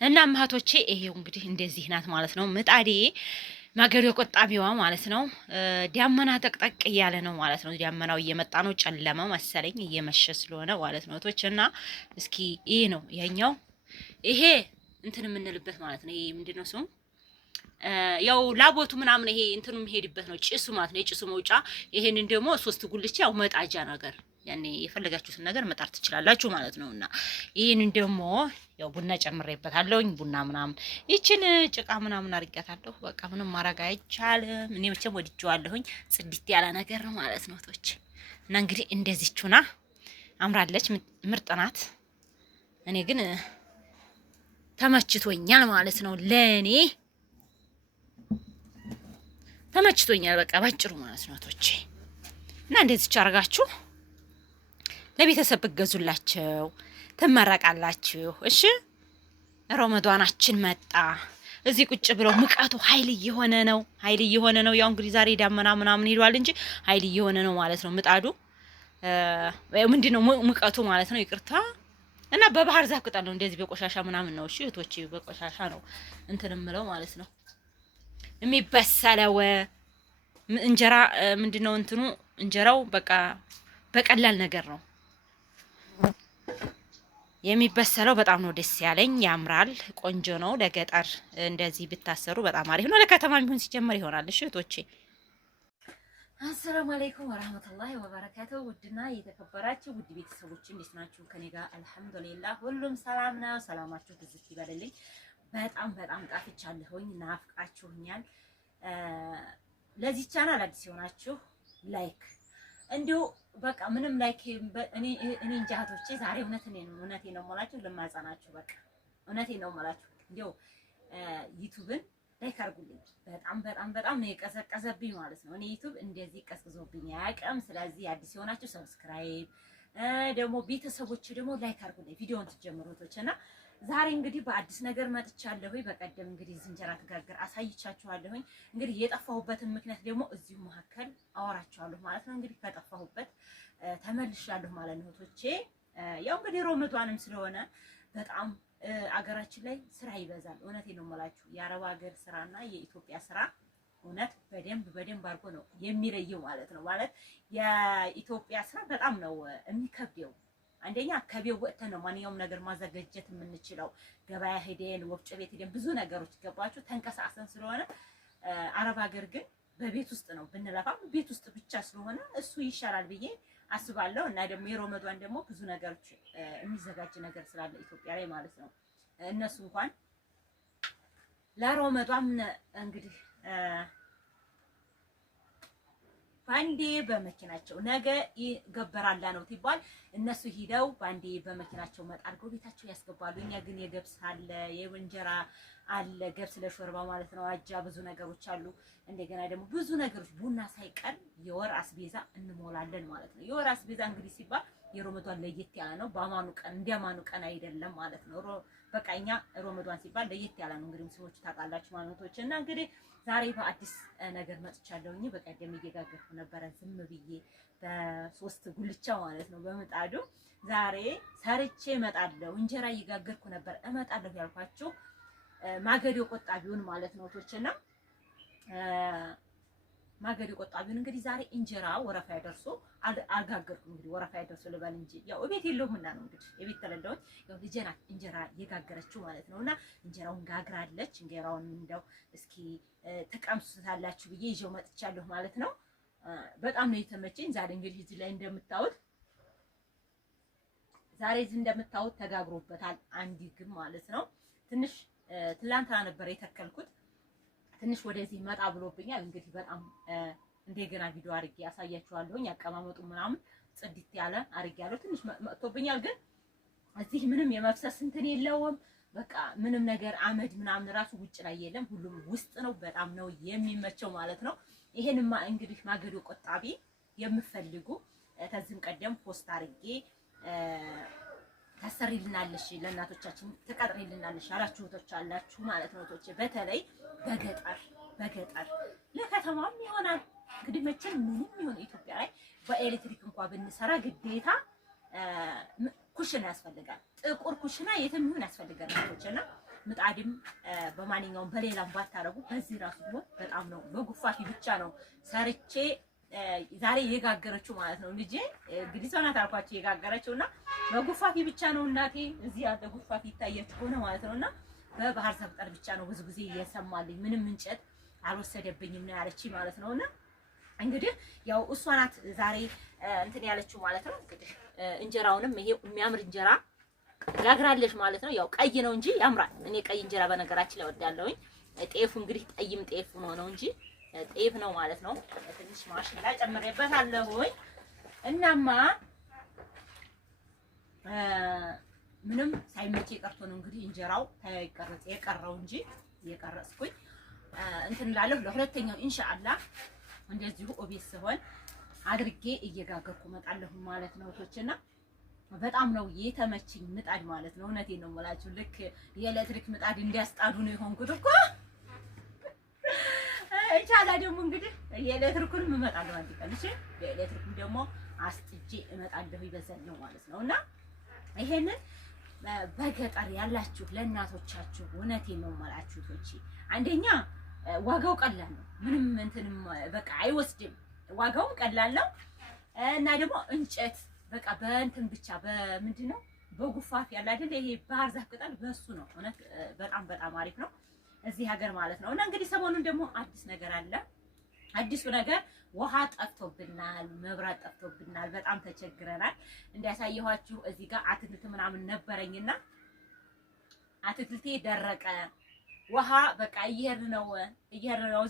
እና እህቶቼ ይሄው እንግዲህ እንደዚህ ናት ማለት ነው ምጣዴ ማገዶ ቆጣቢዋ ማለት ነው። ዳመና ጠቅጠቅ እያለ ነው ማለት ነው። ዳመናው እየመጣ ነው፣ ጨለመ መሰለኝ እየመሸ ስለሆነ ማለት ነው እህቶች። እና እስኪ ይሄ ነው ያኛው ይሄ እንትን የምንልበት ማለት ነው። ይሄ ምንድነው ስሙ? ያው ላቦቱ ምናምን ይሄ እንትኑ የሚሄድበት ነው ጭሱ ማለት ነው፣ የጭሱ መውጫ። ይሄንን ደግሞ 3 ጉልቻ ያው መጣጃ ነገር ያኔ የፈለጋችሁትን ነገር መጣር ትችላላችሁ ማለት ነው። እና ይሄንን ደግሞ ያው ቡና ጨምሬበታለሁኝ። ቡና ምናምን ይችን ጭቃ ምናምን አድርጊያታለሁ። በቃ ምንም ማድረግ አይቻልም። እኔ መቼም ወድጄዋለሁኝ። ጽድት ያለ ነገር ነው ማለት ነው ቶች። እና እንግዲህ እንደዚህቹና አምራለች፣ ምርጥ ናት። እኔ ግን ተመችቶኛል ማለት ነው። ለኔ ተመችቶኛል በቃ ባጭሩ ማለት ነው ቶች። እና እንደዚህች አርጋችሁ ለቤተሰብ ብትገዙላቸው ትመረቃላችሁ። እሺ ረመዷናችን መጣ። እዚህ ቁጭ ብለው ሙቀቱ ኃይል እየሆነ ነው፣ ኃይል እየሆነ ነው። ያው እንግዲህ ዛሬ ዳመና ምናምን ይሏል እንጂ ኃይል እየሆነ ነው ማለት ነው ምጣዱ። ምንድነው ሙቀቱ ማለት ነው፣ ይቅርታ። እና በባህር ዛፍ ቅጠል ነው እንደዚህ በቆሻሻ ምናምን ነው። እሺ እህቶቼ በቆሻሻ ነው እንትን እምለው ማለት ነው የሚበሰለው እንጀራ። ምንድነው እንትኑ እንጀራው በቃ በቀላል ነገር ነው የሚበሰለው። በጣም ነው ደስ ያለኝ። ያምራል፣ ቆንጆ ነው። ለገጠር እንደዚህ ብታሰሩ በጣም አሪፍ ነው። ለከተማ ቢሆን ሲጀመር ይሆናል። እሺ እህቶቼ፣ አሰላሙ አለይኩም ወራህመቱላሂ ወበረካቱ። ውድና የተከበራችሁ ውድ ቤተሰቦች እንዴት ናችሁ? ከኔ ጋር አልሐምዱሊላህ ሁሉም ሰላም ነው። ሰላማችሁ ብዙ ይበልልኝ። በጣም በጣም ጣፍቻለሁኝ፣ ናፍቃችሁኛል። ለዚህ ቻናል አዲስ የሆናችሁ ላይክ እንዲሁ በቃ ምንም ላይክ እኔ እንጃ እህቶቼ፣ ዛሬ እውነቴን ነው የምላችሁ፣ ልማጸናችሁ። በቃ እውነቴን ነው የምላችሁ። እንዲሁ ዩቲዩብን ላይክ አድርጉልኝ። በጣም በጣም በጣም ነው የቀዘቀዘብኝ ማለት ነው። እኔ ዩቲዩብ እንደዚህ ቀዝቅዞብኝ አያውቅም። ስለዚህ አዲስ የሆናችሁ ሰብስክራይብ፣ ደግሞ ቤተሰቦች ደግሞ ላይክ አድርጉልኝ ቪዲዮውን ትጀምሩቶች። እና ዛሬ እንግዲህ በአዲስ ነገር መጥቻለሁ። በቀደም እንግዲህ እንጀራ ትጋግር አሳይቻችኋለሁኝ። እንግዲህ የጠፋሁበትን ምክንያት ደግሞ እዚሁ መካከል አወራችኋለሁ ማለት ነው። እንግዲህ ከጠፋሁበት ተመልሻለሁ ማለት ነው እህቶቼ። ያው እንግዲህ ረመዷንም ስለሆነ በጣም አገራችን ላይ ስራ ይበዛል። እውነቴን ነው የምላችሁ። የአረብ ሀገር ስራና የኢትዮጵያ ስራ እውነት በደንብ አድርጎ ነው የሚለየው ማለት ነው። ማለት የኢትዮጵያ ስራ በጣም ነው የሚከብደው። አንደኛ ከቤት ወጥተን ነው ማንኛውም ነገር ማዘጋጀት የምንችለው። ገበያ ሄደን ወፍጮ ቤት ሄደን ብዙ ነገሮች ገባችሁ ተንቀሳቅሰን ስለሆነ፣ አረብ ሀገር ግን በቤት ውስጥ ነው ብንለፋም ቤት ውስጥ ብቻ ስለሆነ እሱ ይሻላል ብዬ አስባለሁ። እና ደግሞ የረመዷን ደግሞ ብዙ ነገሮች የሚዘጋጅ ነገር ስላለ ኢትዮጵያ ላይ ማለት ነው። እነሱ እንኳን ለረመዷን እንግዲህ ባንዴ በመኪናቸው ነገ ይገበራላ ነው ትባል እነሱ ሂደው ባንዴ በመኪናቸው መጣ አድርገው ቤታቸው ያስገባሉ። እኛ ግን የገብስ አለ፣ የእንጀራ አለ፣ ገብስ ለሾርባ ማለት ነው፣ አጃ፣ ብዙ ነገሮች አሉ። እንደገና ደግሞ ብዙ ነገሮች ቡና ሳይቀር የወር አስቤዛ እንሞላለን ማለት ነው። የወር አስቤዛ እንግዲህ ሲባል የረመዷን ለየት ያለ ነው። በአማኑ ቀን እንዲያማኑ ቀን አይደለም ማለት ነው። በቃ እኛ ረመዷን ሲባል ለየት ያለ ነው። እንግዲህ ሙስሊሞች ታውቃላችሁ ማለቶች። እና እንግዲህ ዛሬ በአዲስ ነገር መጥቻለሁኝ። በቀደም እየጋገርኩ ነበረ ዝም ብዬ በ3 ጉልቻ ማለት ነው በምጣዱ። ዛሬ ሰርቼ እመጣለሁ። እንጀራ እየጋገርኩ ነበር እመጣለሁ ያልኳችሁ ማገዶ ቆጣቢውን ማለት ነው ቶችና ማገዶ ቆጣቢውን እንግዲህ ዛሬ እንጀራ ወረፋ ያደርሶ አልጋገርኩም። እንግዲህ ወረፋ ያደርሶ ልበል እንጂ ያው እቤት የለውም እና ነው እንግዲህ የቤት ተለለውኝ ያው ልጄ ናት እንጀራ የጋገረችው ማለት ነውና እንጀራውን ጋግራለች። እንጀራውን እንደው እስኪ ተቀምሱታላችሁ ብዬ ይዤው መጥቻለሁ ማለት ነው። በጣም ነው የተመቸኝ። ዛሬ እንግዲህ እዚህ ላይ እንደምታዩት ተጋግሮበታል። አንድ ግም ማለት ነው። ትንሽ ትላንትና ነበር የተከልኩት። ትንሽ ወደዚህ መጣ ብሎብኛል። እንግዲህ በጣም እንደገና ቪዲዮ አድርጌ ያሳያችኋለሁኝ። አቀማመጡ ምናምን ጽድት ያለ አድርጌያለሁ። ትንሽ መጥቶብኛል፣ ግን እዚህ ምንም የመፍሰስ እንትን የለውም። በቃ ምንም ነገር አመድ ምናምን ራሱ ውጭ ላይ የለም፣ ሁሉም ውስጥ ነው። በጣም ነው የሚመቸው ማለት ነው። ይሄንማ እንግዲህ ማገዶ ቆጣቢ የምፈልጉ ከዚህም ቀደም ፖስት አድርጌ ታሰሪልናለሽ ለእናቶቻችን ተቀጥሪልናለሽ ያላችሁ እህቶች አላችሁ ማለት ነው። እህቶቼ በተለይ በገጠር ለከተማም ይሆናል እንግዲህ መቼም ምንም ይሁን ኢትዮጵያ ላይ በኤሌክትሪክ እንኳን ብንሰራ ግዴታ ኩሽና ያስፈልጋል። ጥቁር ኩሽና የትም ይሁን ያስፈልጋል እህቶቼና ምጣድም በማንኛውም በሌላም ባታረጉ በዚህ ራሱ ቢሆን በጣም ነው። በጉፋፊ ብቻ ነው ሰርቼ ዛሬ የጋገረችው ማለት ነው። ልጄ እንግዲህ ሰው ናት አልኳቸው የጋገረችውና በጉፋፊ ብቻ ነው እናቴ እዚህ ያለ ጉፋፊ ይታያችሁ ሆነ ማለት ነውና በባህር ዛፍ ቅጠል ብቻ ነው ብዙ ጊዜ እየሰማልኝ ምንም እንጨት አልወሰደብኝም ነው ያለችኝ ማለት ነውና እንግዲህ ያው እሷ ናት ዛሬ እንትን ያለችው ማለት ነው። እንግዲህ እንጀራውንም ይሄ የሚያምር እንጀራ ጋግራለች ማለት ነው። ያው ቀይ ነው እንጂ ያምራል። እኔ ቀይ እንጀራ በነገራችን ላይ ወዳለሁኝ። ጤፉ እንግዲህ ጠይም ጤፉ ነው እንጂ ጤፍ ነው ማለት ነው። ትንሽ ማሽላ ጨምሬበታለሁኝ። እናማ ምንም ሳይመጪ ቀርቶ ነው እንግዲህ እንጀራው ታይቀርጽ የቀረው እንጂ የቀረጽኩኝ እንትን እላለሁ። ለሁለተኛው ኢንሻአላህ እንደዚሁ ኦቤስ ሲሆን አድርጌ እየጋገርኩ እመጣለሁ ማለት ነው እቶችና በጣም ነው የተመችኝ ምጣድ ማለት ነው። እውነቴን ነው የምላችሁ። ልክ የኤሌክትሪክ ምጣድ እንዲያስጣዱ ነው የሆንኩት እኮ ኢንሻአላህ። ደግሞ እንግዲህ የኤሌክትሪኩንም እመጣለሁ አንድ ቀን። እሺ የኤሌክትሪኩን ደግሞ አስጥጄ እመጣለሁ ይበዛኛው ማለት ነውና ይሄንን በገጠር ያላችሁ ለእናቶቻችሁ እውነቴን ነው የምላችሁ እቶቼ፣ አንደኛ ዋጋው ቀላል ነው። ምንም እንትንም በቃ አይወስድም። ዋጋውም ቀላል ነው እና ደግሞ እንጨት በቃ በእንትን ብቻ በምንድነው በጉፋፍ ያለ አይደል ይሄ ባህር ዛፍ ቅጠል በሱ ነው። እውነት በጣም በጣም አሪፍ ነው እዚህ ሀገር ማለት ነው። እና እንግዲህ ሰሞኑን ደግሞ አዲስ ነገር አለ። አዲሱ ነገር ውሃ ጠፍቶብናል፣ መብራት ጠፍቶብናል። በጣም ተቸግረናል። እንዲያሳየኋችሁ እዚህ ጋር አትክልት ምናምን ነበረኝና አትክልቴ ደረቀ። ውሃ በቃ እየሄድን ነው።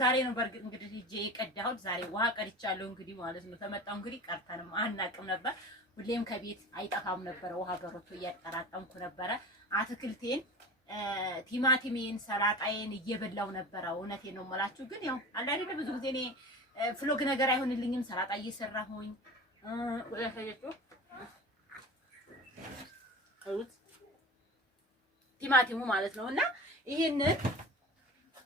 ዛሬ ነው በርግጥ እንግዲህ ሂጄ የቀዳሁት ዛሬ ውሃ ቀድቻለሁ እንግዲህ ማለት ነው። ተመጣው እንግዲህ ቀርተንም አናቅም ነበር። ሁሌም ከቤት አይጠፋም ነበር ውሃ ገሮቶ እያጠራቀምኩ ነበረ። አትክልቴን ቲማቲሜን፣ ሰላጣዬን እየበላው ነበረ። እውነቴን ነው የምላችሁ። ግን ያው አለ አይደለ ብዙ ጊዜ እኔ ፍሎግ ነገር አይሆንልኝም። ሰላጣ እየሰራሁኝ ቲማቲሙ ማለት ነውና ይሄንን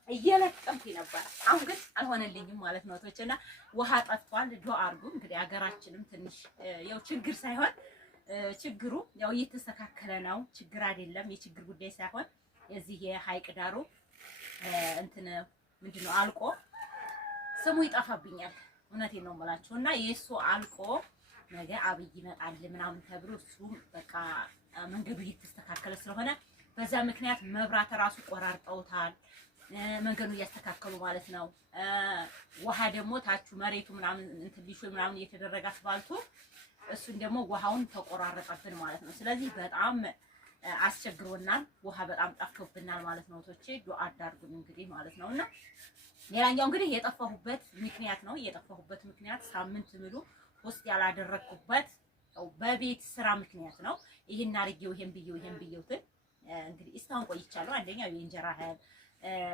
እየለቀምኩ ነበር። አሁን ግን አልሆነልኝም ማለት ነው እቶችና ውሃ ጠፍቷል። ዱአ አድርጉ እንግዲህ ሀገራችንም ትንሽ ያው ችግር ሳይሆን ችግሩ ያው እየተስተካከለ ነው። ችግር አይደለም የችግር ጉዳይ ሳይሆን የዚህ የሀይቅ ዳሩ እንትን ምንድነው አልቆ ስሙ ይጠፋብኛል። እውነቴን ነው የምላችሁ እና የእሱ አልቆ ነገ አብይ ይመጣል ምናምን ተብሎ እሱም በቃ መንገዱ እየተስተካከለ ስለሆነ በዛ ምክንያት መብራት ራሱ ቆራርጠውታል። መንገዱ እያስተካከሉ ማለት ነው። ውሃ ደግሞ ታቹ መሬቱ ምናምን እንትን ሊሾ ምናምን እየተደረገ አስፋልቱ እሱን ደግሞ ውሃውን ተቆራረጠብን ማለት ነው። ስለዚህ በጣም አስቸግሮናል። ውሃ በጣም ጠፍቶብናል ማለት ነው። ቶቼ ዱአ አድርጉን እንግዲህ ማለት ነውና ሌላኛው እንግዲህ የጠፋሁበት ምክንያት ሳምንት ሙሉ ውስጥ ያላደረኩበት በቤት ስራ ምክንያት ነው። ይሄን አርጌው ይሄን ብየው እንግዲህ እስካሁን ቆይቻለሁ። አንደኛው የእንጀራ እህል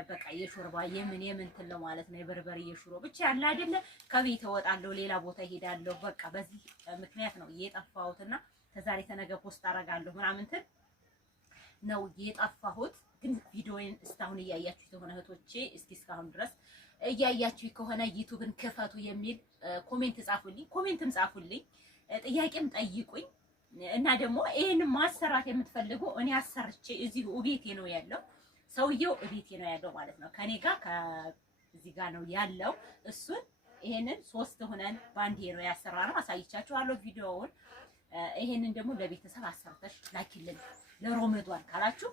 በቃ የሾርባ የምን እንትን ነው ማለት ነው። የበርበሬ የሽሮ ብቻ ያለ አይደለ ከቤት እወጣለሁ፣ ሌላ ቦታ እሄዳለሁ። በቃ በዚህ ምክንያት ነው የጠፋሁትና ከዛሬ ተነገ ፖስት አደርጋለሁ ምናምን እንትን ነው የጠፋሁት። ግን ቪዲዮውን እስካሁን እያያችሁ የሆነ እህቶቼ እስኪ እስካሁን ድረስ እያያችሁ ከሆነ ዩቲዩብን ክፈቱ የሚል ኮሜንትም ጻፉልኝ፣ ጥያቄም ጠይቁኝ እና ደግሞ ይሄን ማሰራት የምትፈልጉ እኔ አሰርቼ እዚሁ ቤቴ ነው ያለው። ሰውየው ቤቴ ነው ያለው ማለት ነው። ከኔ ጋር ከዚህ ጋር ነው ያለው። እሱን ይሄንን 3 ሆነን ባንዴ ነው ያሰራነው። አሳይቻችኋለሁ ቪዲዮውን። ይሄንን ደግሞ ለቤተሰብ አሰርተሽ ላኪልን ለሮመዷን ካላችሁ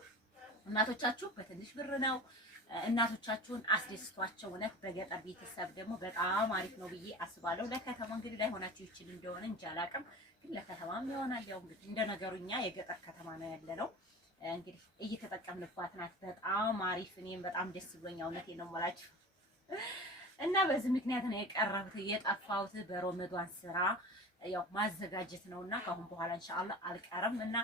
እናቶቻችሁ በትንሽ ብር ነው። እናቶቻችሁን አስደስቷቸው። እውነት በገጠር ቤተሰብ ደግሞ በጣም አሪፍ ነው ብዬ አስባለሁ። ለከተማ እንግዲህ ላይሆናችሁ ይችል እንደሆነ እንጂ አላውቅም፣ ግን ለከተማም ይሆናል። ያው እንግዲህ እንደ ነገሩኛ የገጠር ከተማ ነው ያለነው። እንግዲህ እየተጠቀምንባት ናት። በጣም አሪፍ። እኔም በጣም ደስ ብሎኛል። እውነቴን ነው የምላችሁ እና በዚህ ምክንያት ነው የጠፋሁት በሮመዷን ስራ ያው ማዘጋጀት ነውና ከአሁን በኋላ ኢንሻአላህ አልቀርም እና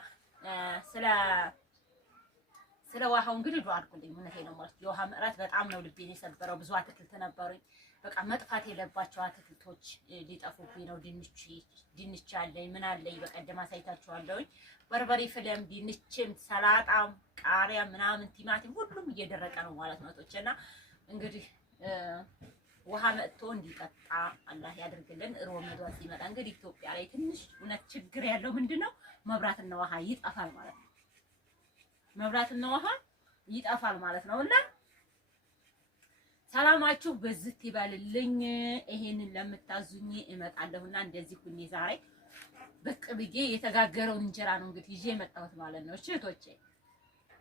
ስለ ውሃው እንግዲህ ዱአ አድርጉልኝ። እውነቴን ነው ማለት የውሃ ምዕራት በጣም ነው ልቤን የሰበረው። ብዙ አትክልት ነበሩኝ። በቃ መጥፋት የለባቸው አትክልቶች ሊጠፉብኝ ነው። ድንች አለኝ ምን አለኝ በቀደም አሳይታችኋለሁኝ። በርበሬ፣ ፍለም፣ ድንችም፣ ሰላጣም፣ ቃሪያ ምናምን ቲማቲም ሁሉም እየደረቀ ነው ማለት ነው እና እንግዲህ ውሃ መጥቶ እንዲጠጣ አላህ ያድርግልን። ሮመዷን ሲመጣ እንግዲህ ኢትዮጵያ ላይ ትንሽ እውነት ችግር ያለው ምንድነው መብራትና ውሃ ይጠፋል ማለት ነው። መብራትና ውሃ ይጠፋል ማለት ነውና ሰላማችሁ በዝት ይበልልኝ። ይሄንን ለምታዙኝ እመጣለሁና እንደዚህ ሁኔ ዛሬ ብቅ ብዬ የተጋገረውን እንጀራ ነው እንግዲህ ይዤ የመጣሁት ማለት ነው። እህቶቼ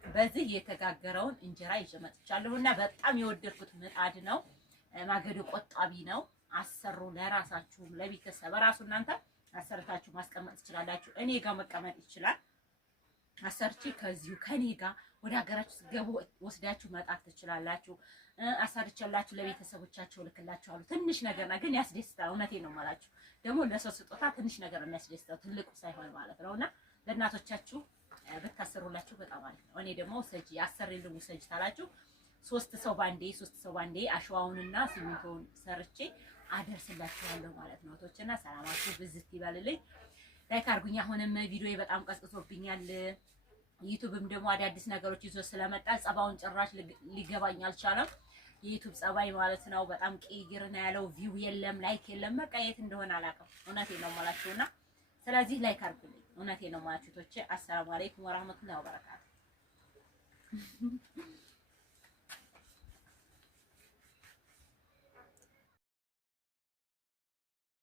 በዚህ የተጋገረውን እንጀራ ይዤ መጥቻለሁና በጣም የወደድኩት ምጣድ ነው። ማገዶ ቆጣቢ ነው። አሰሩ ለራሳችሁ ለቤተሰብ ራሱ እናንተ አሰርታችሁ ማስቀመጥ ትችላላችሁ። እኔ ጋር መቀመጥ ይችላል። አሰርቺ ከዚሁ ከኔ ጋር ወደ ሀገራችሁ ስትገቡ ወስዳችሁ መጣት ትችላላችሁ። አሰርቻላችሁ ለቤተሰቦቻችሁ ልክላችኋለሁ። ትንሽ ነገርና ግን ያስደስታል። እውነቴን ነው የማላችሁ። ደግሞ ለሰው ስጦታ ትንሽ ነገር የሚያስደስተው ትልቁ ሳይሆን ማለት ነውና ለእናቶቻችሁ ብታሰሩላችሁ በጣም አሪፍ ነው። እኔ ደግሞ ሰጂ አሰሪልኝ ሰጂ ታላችሁ ሶስት ሰው ባንዴ አሸዋውንና ሲሚንቶውን ሰርቼ አደርስላችኋለሁ ማለት ነው። ቶችና ሰላማችሁ ብዝት ይበልልኝ። ላይክ አድርጉኝ። አሁንም ቪዲዮ በጣም ቀዝቅዞብኛል። ዩቲዩብም ደግሞ አዳዲስ ነገሮች ይዞ ስለመጣ ጸባውን ጭራሽ ሊገባኝ አልቻለም። የዩቲዩብ ጸባይ ማለት ነው በጣም ቅይር ነው ያለው። ቪው የለም፣ ላይክ የለም። በቃ የት እንደሆነ አላውቅም። እውነቴን ነው የማላችሁና ስለዚህ ላይክ አድርጉኝ። እውነቴን ነው የማላችሁ ቶቼ። አሰላሙ አለይኩም ወራህመቱላሂ ወበረካቱ።